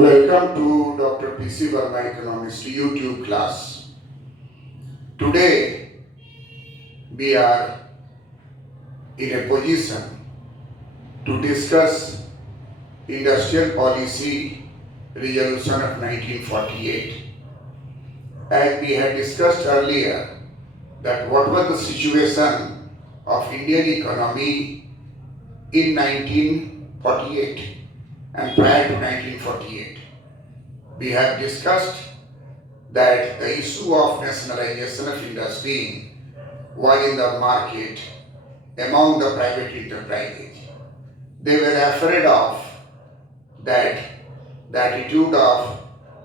Welcome to Dr. P.C. Verma Economist YouTube class. Today we are in a position to discuss industrial policy resolution of 1948. As we had discussed earlier, that what was the situation of Indian economy in 1948 and prior to 1948. We have discussed that the issue of nationalization of industry was in the market among the private enterprises. They were afraid of that the attitude of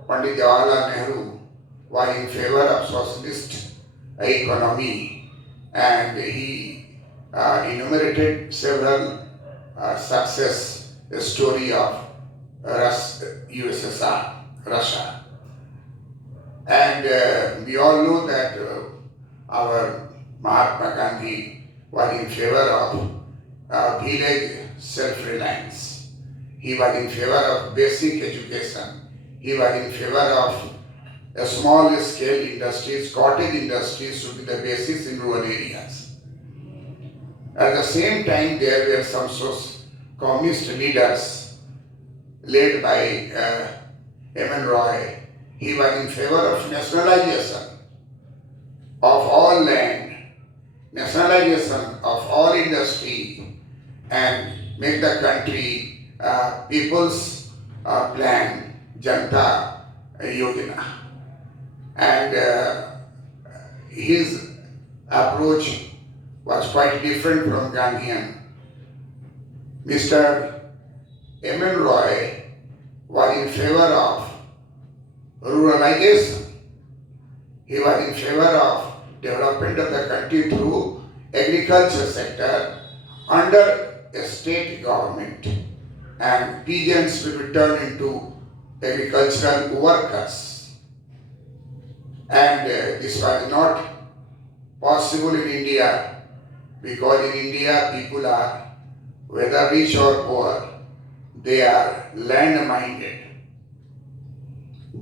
Pandit Jawaharlal Nehru was in favor of socialist economy, and he enumerated several success story of USSR, Russia. And we all know that our Mahatma Gandhi was in favor of village self-reliance. He was in favor of basic education. He was in favor of a small-scale industries, cottage industries should be the basis in rural areas. At the same time, there were some communist leaders led by M.N. Roy. He was in favor of nationalization of all land, nationalization of all industry, and make the country people's plan, Janta Yojana. And his approach was quite different from Gandhian. Mr. M.N. Roy was in favor of ruralization. He was in favor of development of the country through agriculture sector under a state government, and peasants will be turned into agricultural workers. And this was not possible in India, because in India people are, whether rich or poor, they are land-minded,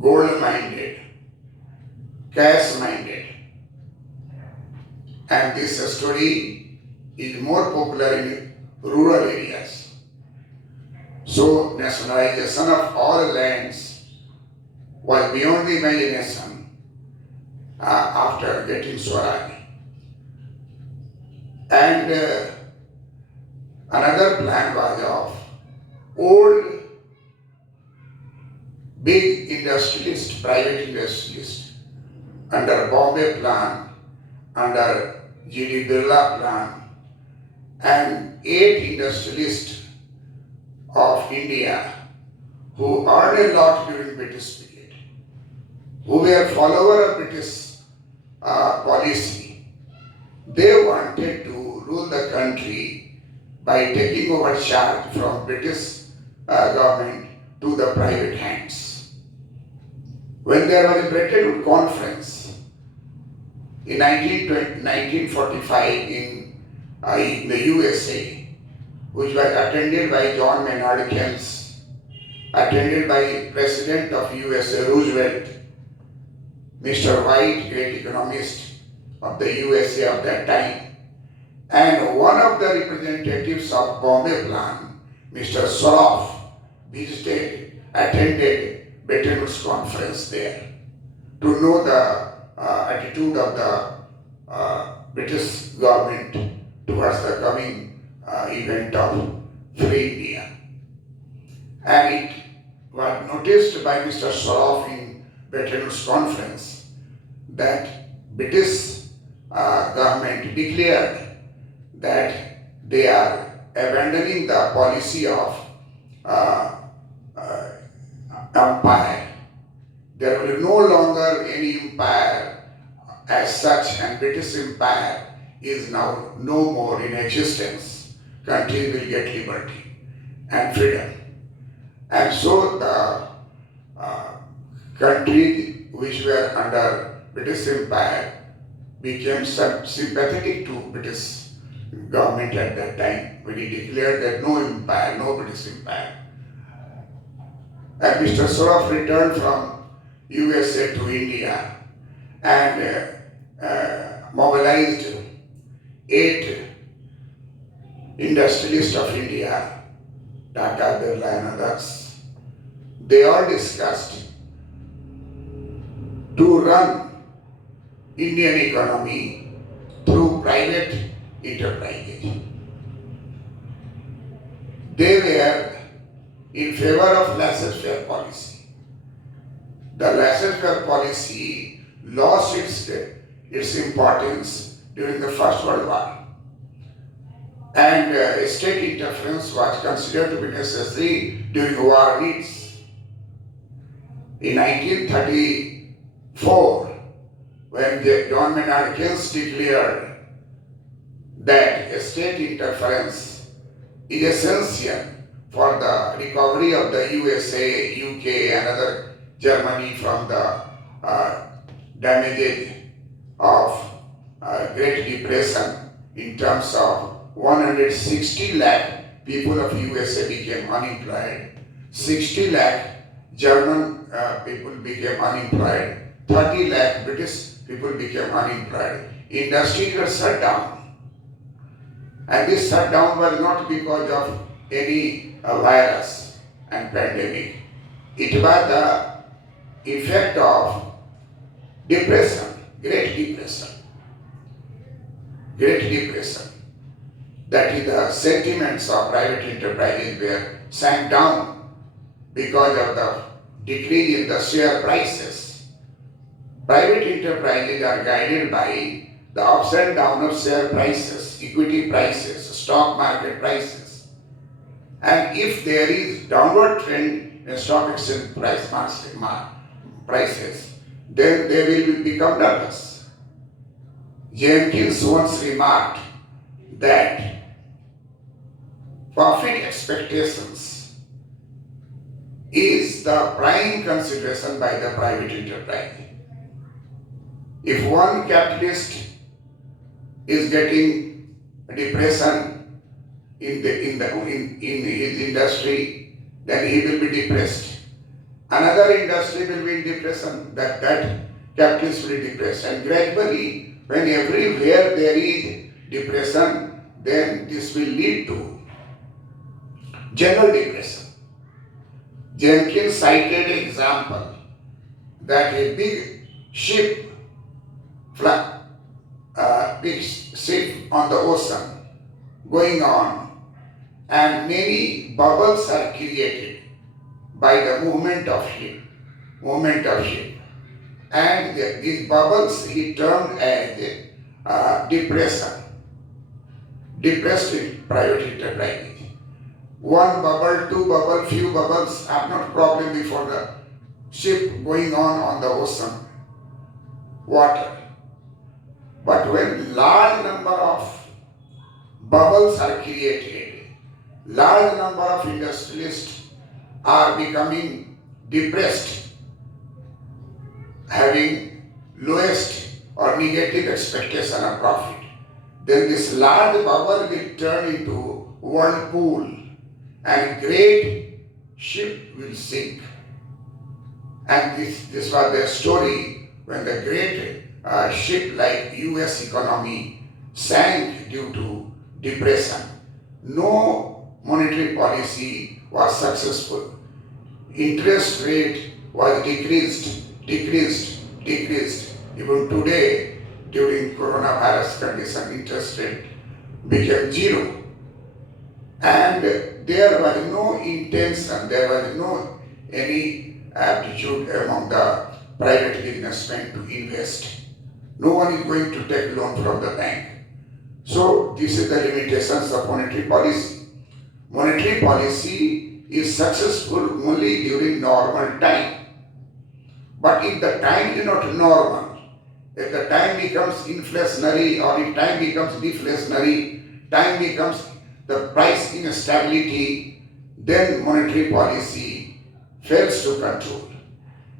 gold-minded, cash-minded. And this story is more popular in rural areas. So nationalization of all lands was beyond the imagination after getting Swaraj. And another plan was of old big industrialist, private industrialist, under Bombay plan, under G.D. Birla plan, and 8 industrialists of India who earned a lot during British period, who were followers of British policy. They wanted to rule the country by taking over charge from British government to the private hands. When there was a Bretton Woods conference in 1945 in the USA, which was attended by John Maynard Keynes, attended by President of USA Roosevelt, Mr. White, great economist of the USA of that time, and one of the representatives of Bombay plan, Mr. Soroff, attended Bretton Woods conference there to know the attitude of the British government towards the coming event of Free India. And it was noticed by Mr. Soroff in Bretton Woods conference that British government declared that they are abandoning the policy of empire. There will be no longer any empire as such, and British Empire is now no more in existence. Countries will get liberty and freedom. And so the countries which were under British Empire became sympathetic to British government at that time, when he declared that no empire, no British Empire. And Mr. Sorof returned from USA to India and mobilized 8 industrialists of India, Tata, Birla and others. They all discussed to run Indian economy through private enterprises. They were in favor of laissez-faire policy. The laissez-faire policy lost its importance during the First World War. And state interference was considered to be necessary during war needs. In 1934, when John Maynard Keynes declared that state interference is essential for the recovery of the USA, UK and other Germany from the damages of Great Depression, in terms of 160 lakh people of USA became unemployed, 60 lakh German people became unemployed, 30 lakh British people became unemployed. Industries were shut down. And this shutdown was not because of any virus and pandemic. It was the effect of depression, Great Depression. Great Depression. That is, the sentiments of private enterprises were sank down because of the decrease in the share prices. Private enterprises are guided by the ups and downs of share prices, equity prices, stock market prices. And if there is downward trend in stock exchange prices, then they will become nervous. Jenkins once remarked that profit expectations is the prime consideration by the private enterprise. If one capitalist is getting depression in his industry, then he will be depressed. Another industry will be in depression, that capitalist will be depressed. And gradually, when everywhere there is depression, then this will lead to general depression. Jenkins cited an example that a big ship on the ocean going on, and many bubbles are created by the movement of ship. And these bubbles he termed as depression. Depressed in private enterprises. One bubble, two bubble, few bubbles are not problem before the ship going on the ocean water. But when large number of bubbles are created, large number of industrialists are becoming depressed, having lowest or negative expectation of profit, then this large bubble will turn into whirlpool and great ship will sink. And this was the story when the great ship like US economy sank due to depression. No monetary policy was successful. Interest rate was decreased. Even today, during coronavirus condition, interest rate became zero. And there was no intention, there was no any aptitude among the private businessmen to invest. No one is going to take loan from the bank. So this is the limitations of monetary policy. Monetary policy is successful only during normal time. But if the time is not normal, if the time becomes inflationary or if time becomes deflationary, time becomes the price instability, then monetary policy fails to control.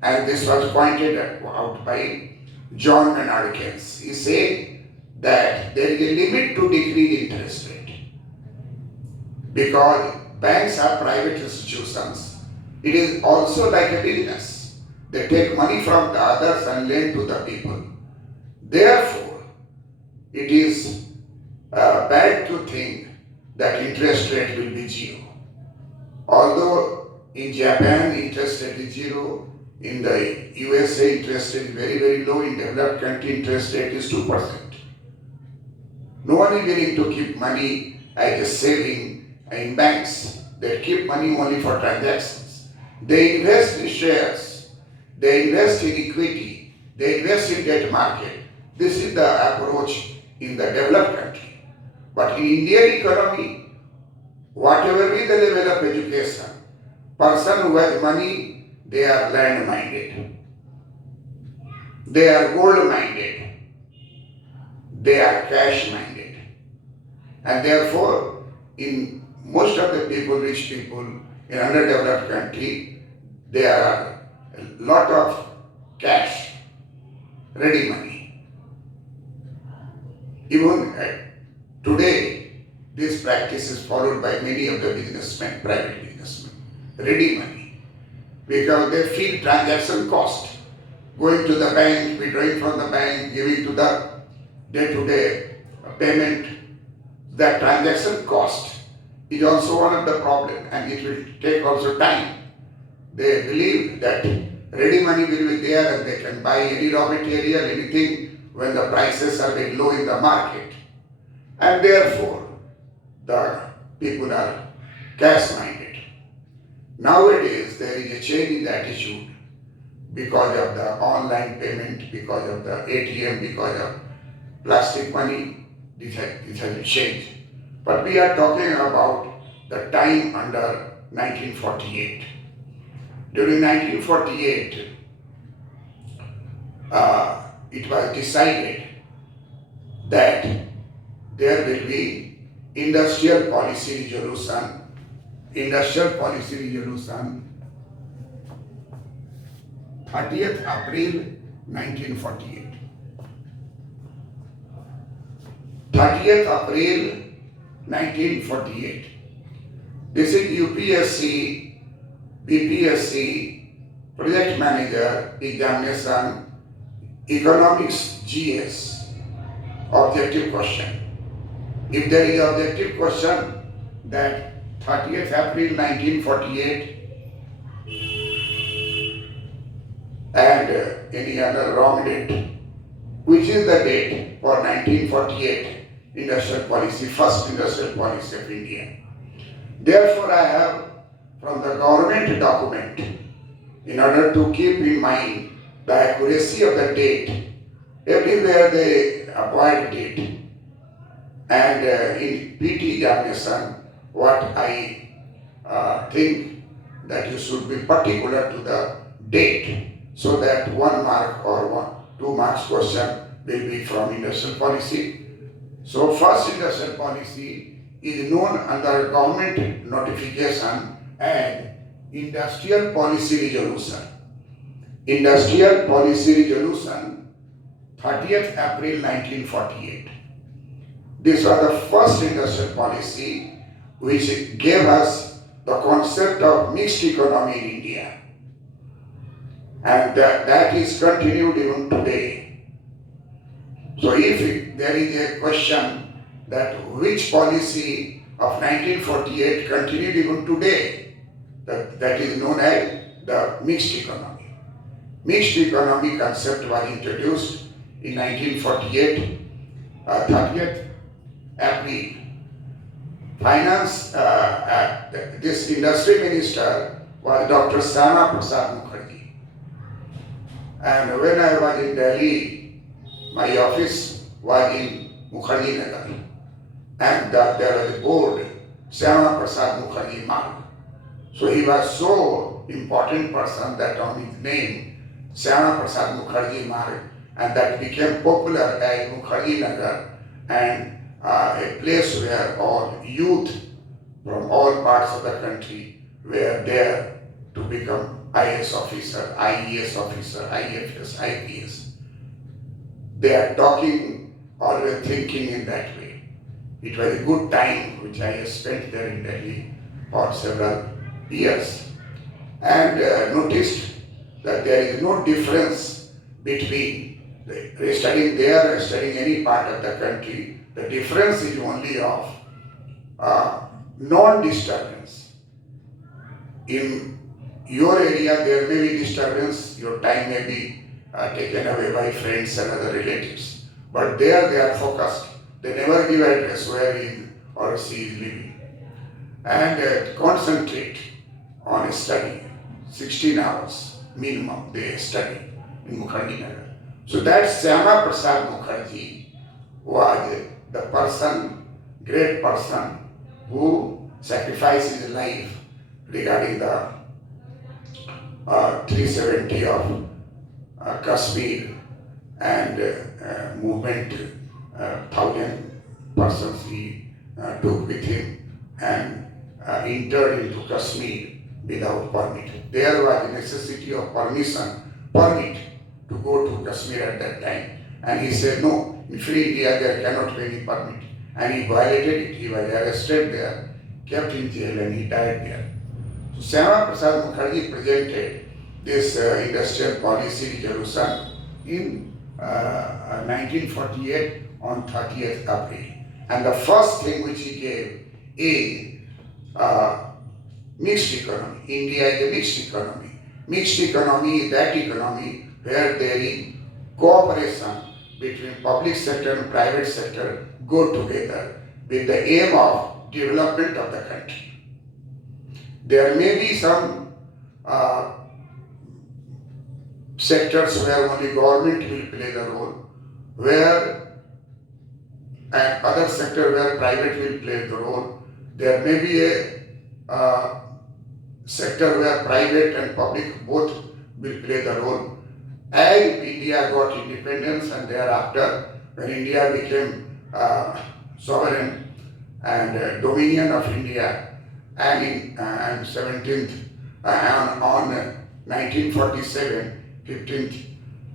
And this was pointed out by John Maynard Keynes. He said that there is a limit to decrease interest rate because banks are private institutions It is also like a business. They take money from the others and lend to the people. Therefore, it is bad to think that interest rate will be zero. Although in Japan interest rate is zero, in the USA interest rate is very, very low, in developed country interest rate is 2%. No one is willing to keep money as a saving in banks. They keep money only for transactions. They invest in shares, they invest in equity, they invest in debt market. This is the approach in the developed country. But in Indian economy, whatever be the level of education, person who has money, they are land-minded. They are gold-minded. They are cash-minded. And therefore, in most of the people, rich people in underdeveloped country, there are a lot of cash, ready money. Even today, this practice is followed by many of the businessmen, private businessmen, ready money, because they feel transaction cost. Going to the bank, withdrawing from the bank, giving to the day-to-day payment, that transaction cost is also one of the problems, and it will take also time. They believe that ready money will be there and they can buy any raw material, anything when the prices are very low in the market. And therefore, the people are cash-minded. Nowadays, there is a change in the attitude because of the online payment, because of the ATM, because of plastic money. This has changed. But we are talking about the time under 1948. During 1948, it was decided that there will be Industrial Policy Resolution 30th April 1948. 30th April 1948. This is UPSC, BPSC, Project Manager, Examination, Economics GS, objective question. If there is objective question that 30th April 1948 and any other wrong date, which is the date for 1948 industrial policy, first industrial policy of India. Therefore, I have from the government document, in order to keep in mind the accuracy of the date, everywhere they avoid date. And in PT examination, what I think that you should be particular to the date, so that 1 mark or 2 marks question will be from industrial policy. So first industrial policy is known under government notification as Industrial Policy Resolution. Industrial Policy Resolution 30th April 1948. This was the first industrial policy which gave us the concept of mixed economy in India. And that is continued even today. So if there is a question that which policy of 1948 continued even today, that is known as the mixed economy. Mixed economy concept was introduced in 1948, 30th April. Finance, this industry minister was Dr. Syama Prasad Mukherjee. And when I was in Delhi, my office was in Mukherjee Nagar. And there was a board, Syama Prasad Mukherjee Marg. So he was so important person that on his name, Syama Prasad Mukherjee Marg, and that became popular as Mukherjee Nagar, and a place where all youth from all parts of the country were there to become IAS officer, IES officer, IFS, IPS. They are talking, always thinking in that way. It was a good time which I spent there in Delhi for several years. and noticed that there is no difference between studying there and studying any part of the country. The difference is only of non-disturbance. In your area, there may be disturbance, your time may be taken away by friends and other relatives. But there they are focused. They never give address where he or she is living. And concentrate on study. 16 hours minimum they study in Mukherjee Nagar. So that Syama Prasad Mukherjee was the person, great person, who sacrificed his life regarding the 370 of Kashmir and movement, 1,000 persons he took with him and entered into Kashmir without permit. There was a necessity of permit to go to Kashmir at that time. And he said, no, in free India there cannot be any permit. And he violated it. He was arrested there, kept in jail, and he died there. So Syama Prasad Mukherjee presented this industrial policy resolution in 1948 on 30th April. And the first thing which he gave is mixed economy. India is a mixed economy. Mixed economy is that economy where there is cooperation between public sector and private sector go together with the aim of development of the country. There may be some sectors where only government will play the role, and other sector where private will play the role. There may be a sector where private and public both will play the role. As India got independence and thereafter, when India became sovereign and dominion of India, and in 1947, 15th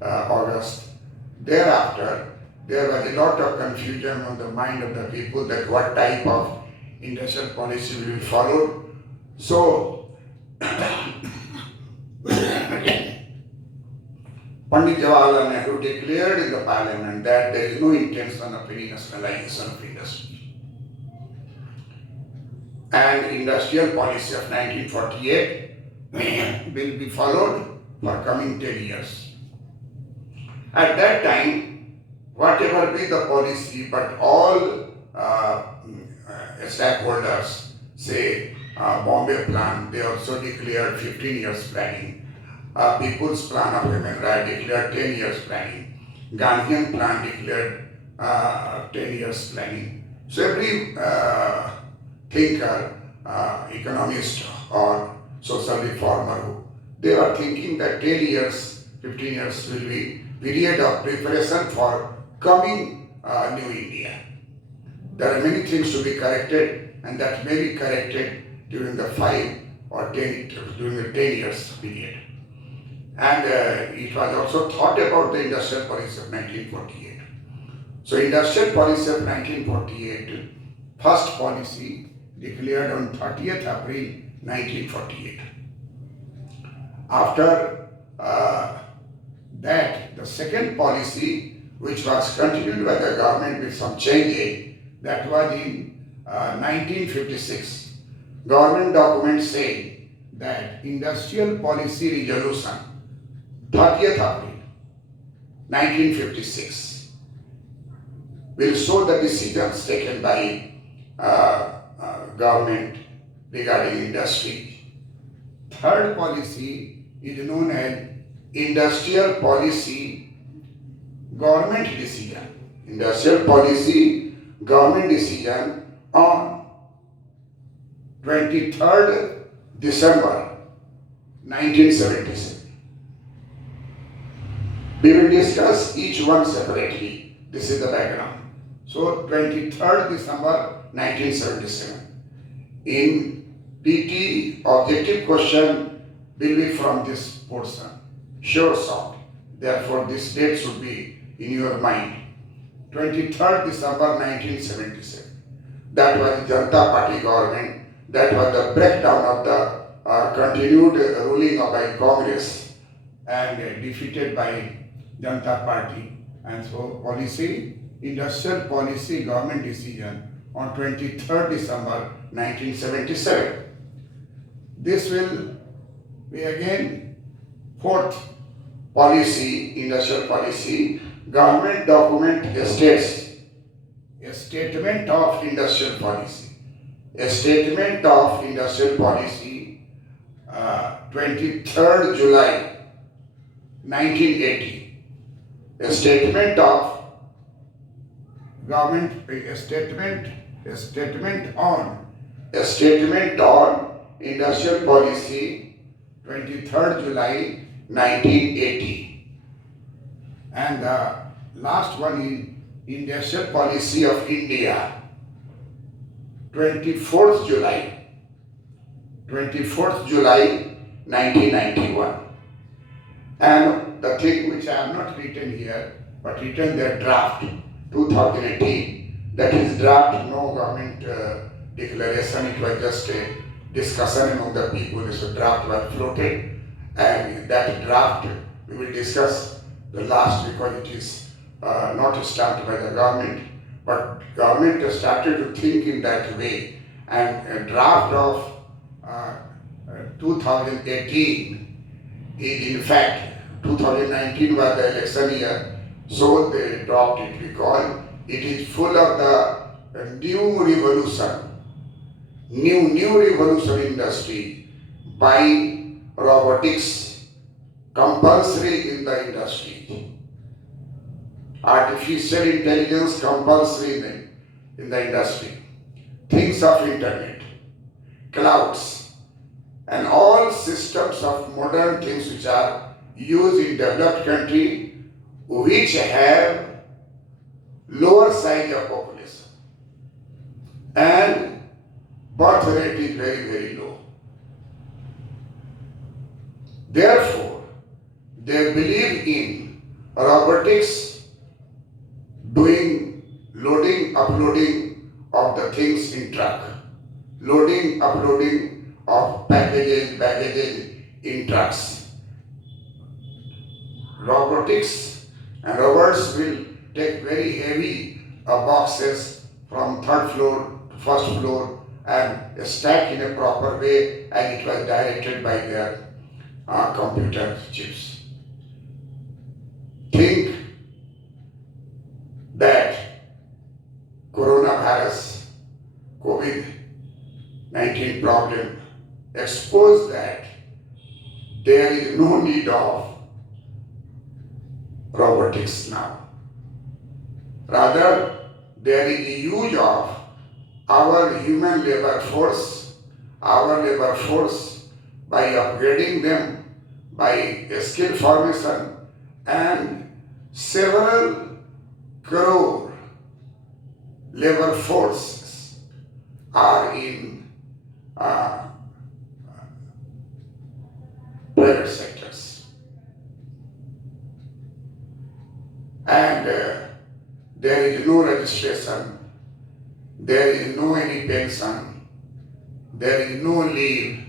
August, thereafter, there was a lot of confusion on the mind of the people that what type of industrial policy will be followed. So, Pandit Jawaharlal Nehru declared in the parliament that there is no intention of any nationalization of industry. And industrial policy of 1948 will be followed for coming 10 years. At that time, whatever be the policy, but all stakeholders, say Bombay Plan, they also declared 15 years planning. People's Plan of Human Rights declared 10 years planning. Gandhian Plan declared 10 years planning. So every thinker, economist or social reformer, they were thinking that 10 years, 15 years will be period of preparation for coming new India. There are many things to be corrected, and that may be corrected during the 5 or 10, during the 10 years period. And it was also thought about the industrial policy of 1948. So industrial policy of 1948, first policy declared on 30th April 1948. After that, the second policy, which was continued by the government with some changes, that was in 1956. Government documents say that industrial policy resolution 30th April 1956 will show the decisions taken by government regarding industry. Third policy is known as industrial policy government decision. Industrial policy government decision on 23rd December 1977. We will discuss each one separately. This is the background. So 23rd December 1977. In PT, objective question will be from this portion. Sure shot. Therefore, this date should be in your mind. 23rd December 1977. That was the Janata Party government. That was the breakdown of the continued ruling by Congress and defeated by Janata Party. And so industrial policy government decision on 23rd December 1977. This will be again fourth policy, industrial policy, government document states a statement of industrial policy. A statement of industrial policy, 23rd July 1980. A statement of government, a statement on industrial policy, 23rd July 1980. And the last one is industrial policy of India, 24th July 1991. And the thing which I have not written here, but written there, draft 2018, that is draft, no government declaration, it was just a discussion among the people, so draft was floated, and that draft we will discuss the last, because it is not stamped by the government, but government started to think in that way, and a draft of 2018 is in fact 2019 was the election year, so they dropped it because it is full of the new revolution industry by robotics, compulsory in the industry. Artificial intelligence compulsory in the industry. Things of internet, clouds, and all systems of modern things which are used in developed country, which have lower size of population and birth rate is very, very low. Therefore, they believe in robotics doing loading, uploading of the things in truck, loading, uploading of baggages in trucks. Robotics and robots will take very heavy boxes from third floor to first floor and stack in a proper way, and it was directed by their computer chips. Think that coronavirus, COVID-19 problem exposed that there is no need of robotics now. Rather, there is a use of our human labor force by upgrading them, by skill formation, and several crore labor forces are in private sectors. And there is no registration, there is no any pension, there is no leave,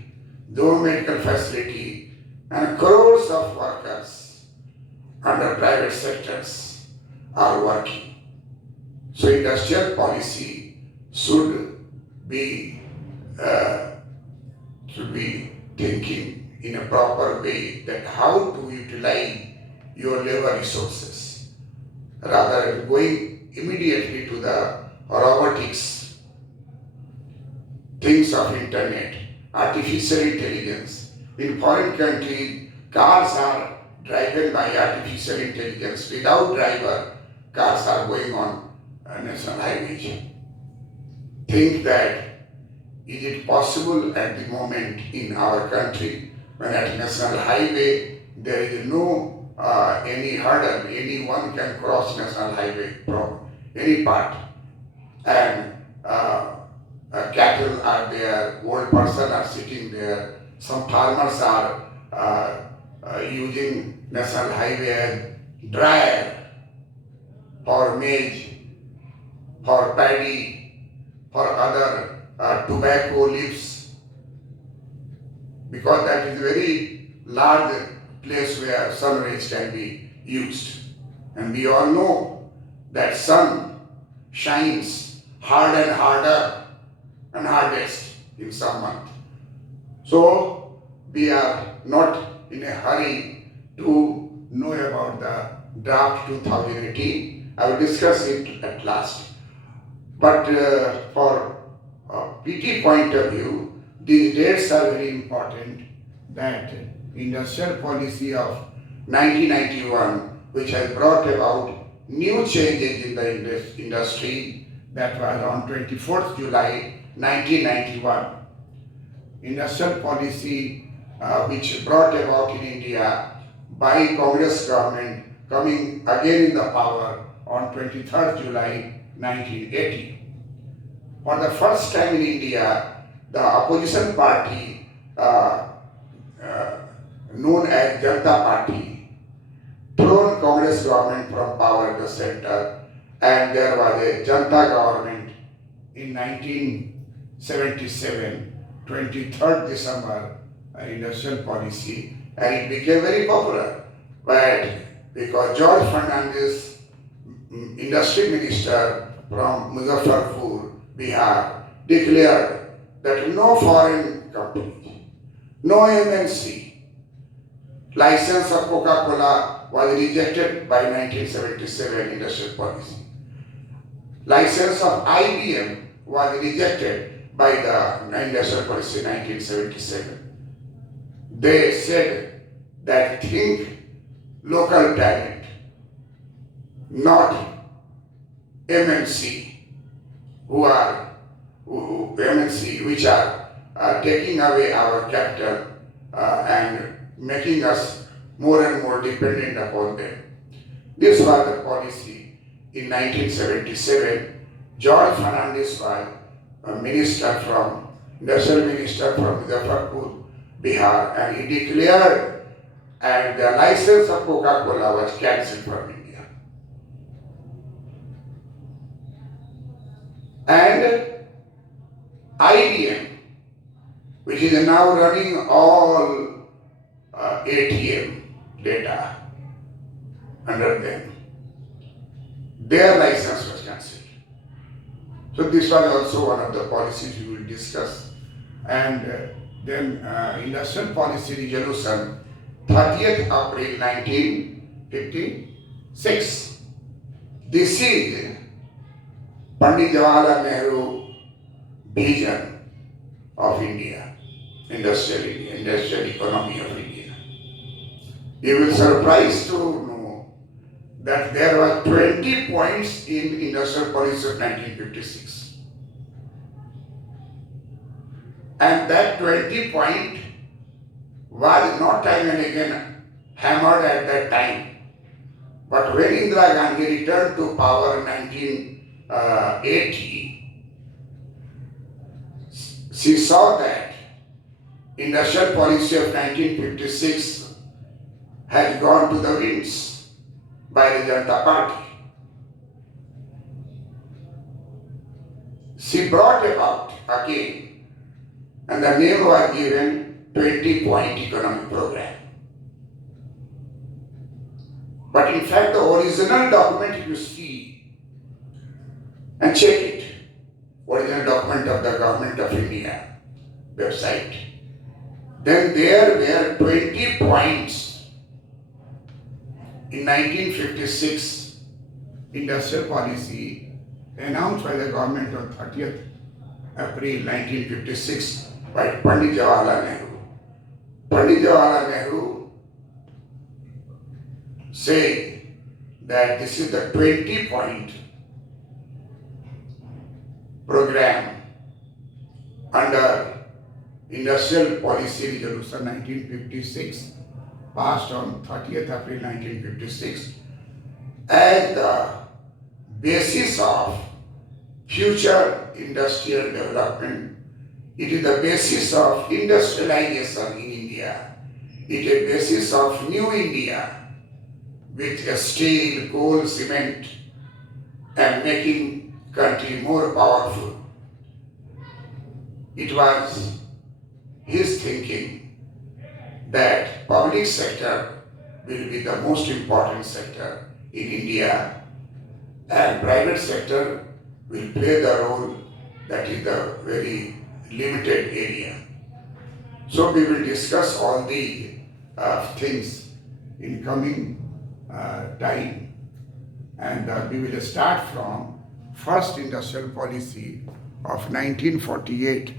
no medical facility, and crores of workers under private sectors are working. So industrial policy should be thinking in a proper way that how to utilize your labor resources, rather than going immediately to the robotics, things of internet, artificial intelligence. In foreign countries, cars are driven by artificial intelligence. Without driver, cars are going on national highways. Think that, is it possible at the moment in our country when at national highway there is no any hurdle, anyone can cross national highway from any part, and cattle are there, old person are sitting there, some farmers are using national highway as dryer for maize, for paddy, for other tobacco leaves. because that is a very large place where sun rays can be used. And we all know that sun shines hard and harder and hardest in some month. So we are not in a hurry to know about the draft 2018. I will discuss it at last. But for PT point of view, these dates are very important. That industrial policy of 1991, which has brought about new changes in the industry, that was on 24th July 1991. Industrial policy which brought about in India by Congress government coming again in the power on 23rd July 1980. For the first time in India, the opposition party known as Janata Party thrown Congress government from power at the center, and there was a Janata government in 1977, 23rd December, industrial policy, and it became very popular. But because George Fernandez, industry minister from Muzaffarpur, Bihar, declared that no foreign company, no MNC, license of Coca-Cola was rejected by 1977 industrial policy. License of IBM was rejected by the industrial policy 1977. They said that think local talent, not MNC, MNC which are taking away our capital and making us more and more dependent upon them. This was the policy in 1977. George Fernandez was a minister from, industrial minister from Muzaffarpur, Bihar, and he declared, and the license of Coca-Cola was cancelled from India. And IBM, which is now running all ATM data under them, their license was cancelled. So this was also one of the policies we will discuss. And then industrial policy resolution 30th April 1956. This is Pandit Jawaharlal Nehru vision of India, industrial economy of India. You will be surprised to know that there were 20 points in industrial policy of 1956. And that 20 point was not time and again hammered at that time. But when Indira Gandhi returned to power in 1980, she saw that industrial policy of 1956 has gone to the winds by the Janata Party. She brought about again, and the name was given 20-point economic program. But in fact, the original document, if you see and check it, original document of the Government of India website, then there were 20 points in 1956 industrial policy announced by the government on 30th April 1956 by Pandit Jawaharlal Nehru. Pandit Jawaharlal Nehru said that this is the 20-point program under Industrial Policy Resolution 1956, passed on 30th April 1956, as the basis of future industrial development. It is the basis of industrialization in India. It is the basis of new India with steel, coal, cement, and making country more powerful. It was his thinking that public sector will be the most important sector in India and private sector will play the role that is the very limited area. So we will discuss all the things in coming time, and we will start from first industrial policy of 1948.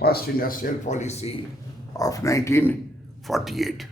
First industrial policy of 1948.